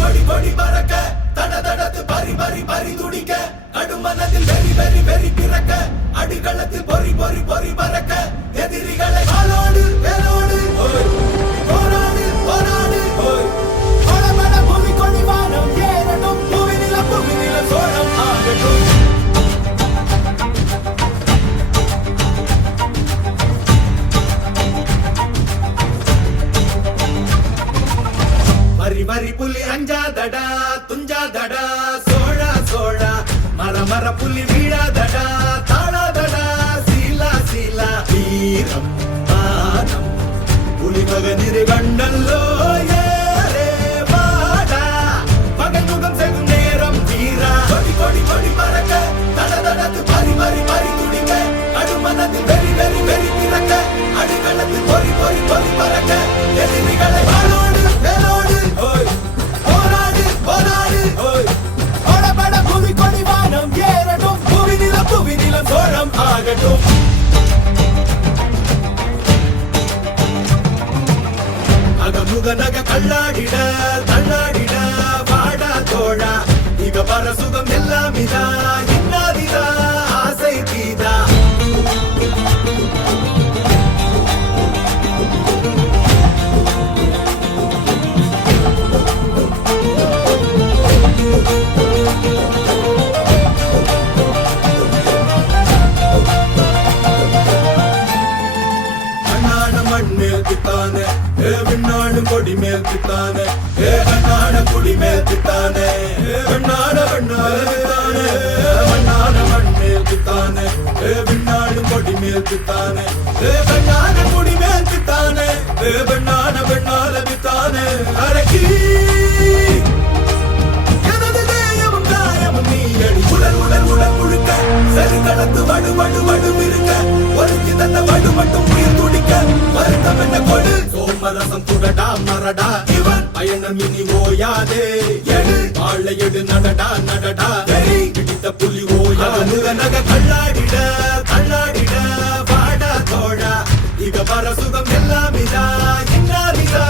கொடி கொடி பறக்க தட தடத்து பறி பறி பறி துடிக்க கடுமனதில் வெறி வெறி வெறி பிறக்க அடிகளத்தில் பொறி பொறி பொறி பறக்க எதிரிகளை காலோடு வேலோடு போராடு போராடு படபட பூமி கொடி வானம் ஏறட்டும் புவிநில சோழம் ஆகட்டும் வரி வரி புலி அஞ்சாதடா துஞ்சாதடா சோழா சோழா மர மர புலி வீழாதடா தாழாதடா சீலா சீலா வீரம் மானம் புலி மகனிரு கண்டல்லோ ஏரே வாடா பகல் முகம் செகும் நேரம் வீரா கொடி கொடி கொடி பறக்க தட தடத்து பறி பறி பறி துடிக்க அடுமனத்தில் வெறி வெறி வெறி பிறக்க அடிகளத்தில் பொறி பொறி பொறி பறக்க எதிரிகளை வாழோடு வேலோடு போராடு போராடு படபட பூமி கொடி வானம் ஏறட்டும் புவிநிலம் சோழம் ஆகட்டும் அகமுக நக கல்லாடிட தள்ளாடிட வாடா தோழா இக பர சுகம் எல்லாம் இதா இன்னாதிதா ஆசை தீதா மண்மேல் பித்தானே விண்ணாடு கொடி மேல் பித்தானே கண்ணாட குடி மேல் பித்தானே கண்ணாட வண்ணால பித்தானே மண்ணாட மண்மேல் பித்தானே விண்ணாடு கொடி மேல் பித்தானே கண்ணாட குடி மேல் பித்தானே பெண்ணாட பெண்ணால பித்தானே அரக்கி எனது தேயமும் காயமும் நீ அடி உடல் உடல் உடல் முழுக்க சரி கடத்து வடு வடு வடு இருக்க ஒருத்தி தந்த வடு மட்டும் உயிர் துடிக்க வருத்தம் என்ன கொடு சோமரசம் துடடா மரடா இவன் பயணம் இனி ஓயாதே எடு வாழை எடு நடடா நடடா வெறி பிடித்த புலி ஓயா நக கல்லாடிட கல்லாடிட வாடா தோழா இக பர சுகம் எல்லாம் இதா இன்னாதிதா